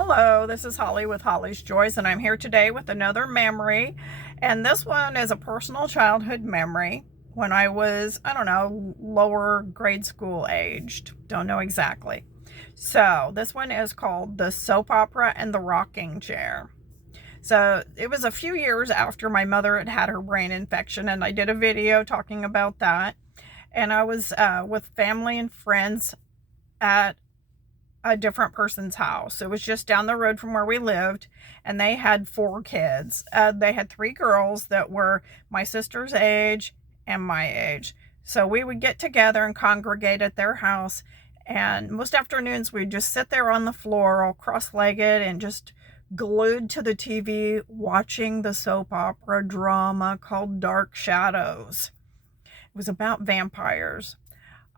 Hello, this is Holly with Holly's Joys, and I'm here today with another memory. And this one is a personal childhood memory when I was, I don't know, lower grade school aged. Don't know exactly. So, this one is called The Soap Opera and the Rocking Chair. So, it was a few years after my mother had had her brain infection, and I did a video talking about that. And I was with family and friends at a different person's house. It was just down the road from where we lived, and they had four kids. They had three girls that were my sister's age and my age. So we would get together and congregate at their house, and most afternoons we'd just sit there on the floor all cross-legged and just glued to the TV watching the soap opera drama called Dark Shadows. It was about vampires.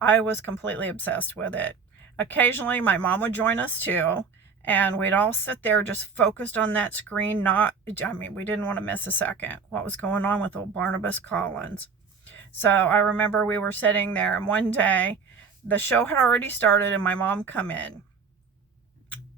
I was completely obsessed with it. Occasionally, my mom would join us too, and we'd all sit there just focused on that screen. We didn't want to miss a second what was going on with old Barnabas Collins. So I remember we were sitting there, and one day the show had already started, and my mom come in.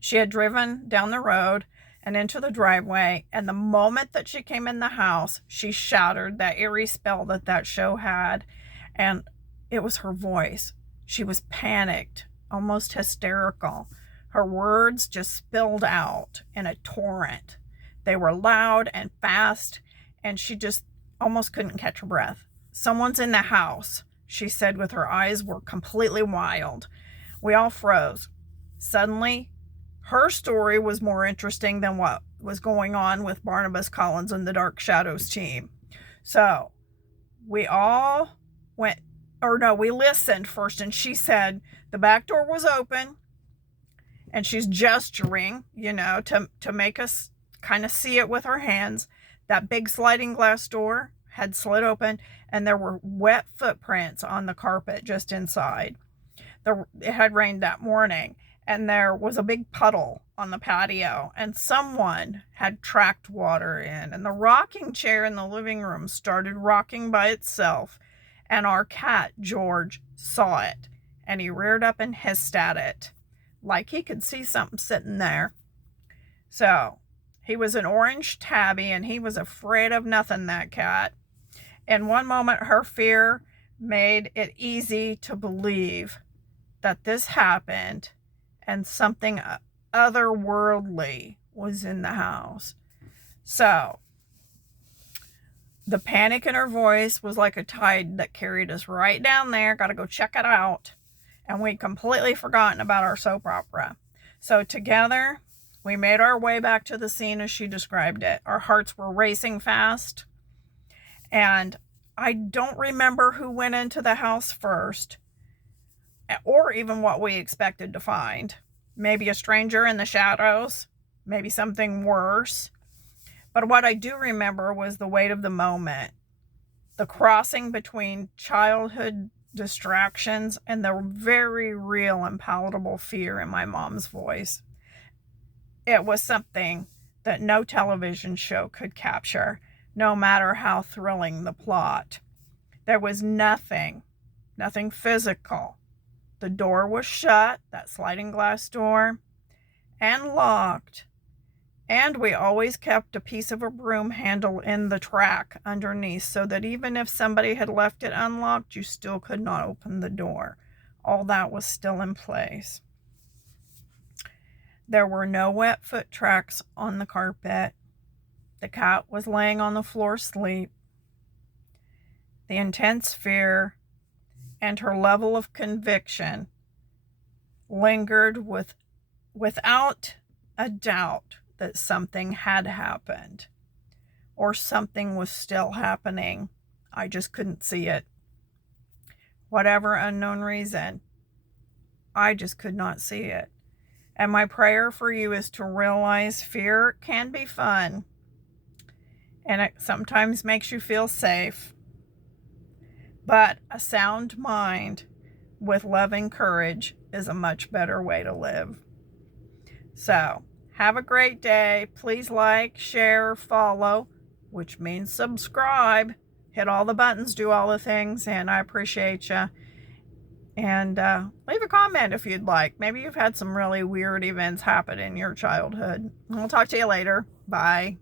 She had driven down the road and into the driveway, and the moment that she came in the house, she shattered that eerie spell that show had, and it was her voice. She was panicked, almost hysterical. Her words just spilled out in a torrent. They were loud and fast, and she just almost couldn't catch her breath. "Someone's in the house," she said, with her eyes were completely wild. We all froze. Suddenly, her story was more interesting than what was going on with Barnabas Collins and the Dark Shadows team. So we all we listened first, and she said the back door was open, and she's gesturing, to make us kind of see it with her hands. That big sliding glass door had slid open, and there were wet footprints on the carpet just inside. It had rained that morning, and there was a big puddle on the patio, and someone had tracked water in, and the rocking chair in the living room started rocking by itself, and our cat, George, saw it, and he reared up and hissed at it, like he could see something sitting there. So, he was an orange tabby, and he was afraid of nothing, that cat. In one moment, her fear made it easy to believe that this happened, and something otherworldly was in the house. So, the panic in her voice was like a tide that carried us right down there. Got to go check it out. And we'd completely forgotten about our soap opera. So together, we made our way back to the scene as she described it. Our hearts were racing fast. And I don't remember who went into the house first, or even what we expected to find. Maybe a stranger in the shadows, maybe something worse. But what I do remember was the weight of the moment, the crossing between childhood distractions and the very real and palatable fear in my mom's voice. It was something that no television show could capture, no matter how thrilling the plot. There was nothing physical. The door was shut, that sliding glass door, and locked. And we always kept a piece of a broom handle in the track underneath, so that even if somebody had left it unlocked, you still could not open the door. All that was still in place. There were no wet foot tracks on the carpet. The cat was laying on the floor asleep. The intense fear and her level of conviction lingered without a doubt that something had happened, or something was still happening. I just couldn't see it. Whatever unknown reason, I just could not see it. And my prayer for you is to realize fear can be fun, and it sometimes makes you feel safe. But a sound mind with loving courage is a much better way to live. So, have a great day. Please like, share, follow, which means subscribe. Hit all the buttons, do all the things, and I appreciate you. And leave a comment if you'd like. Maybe you've had some really weird events happen in your childhood. I'll talk to you later. Bye.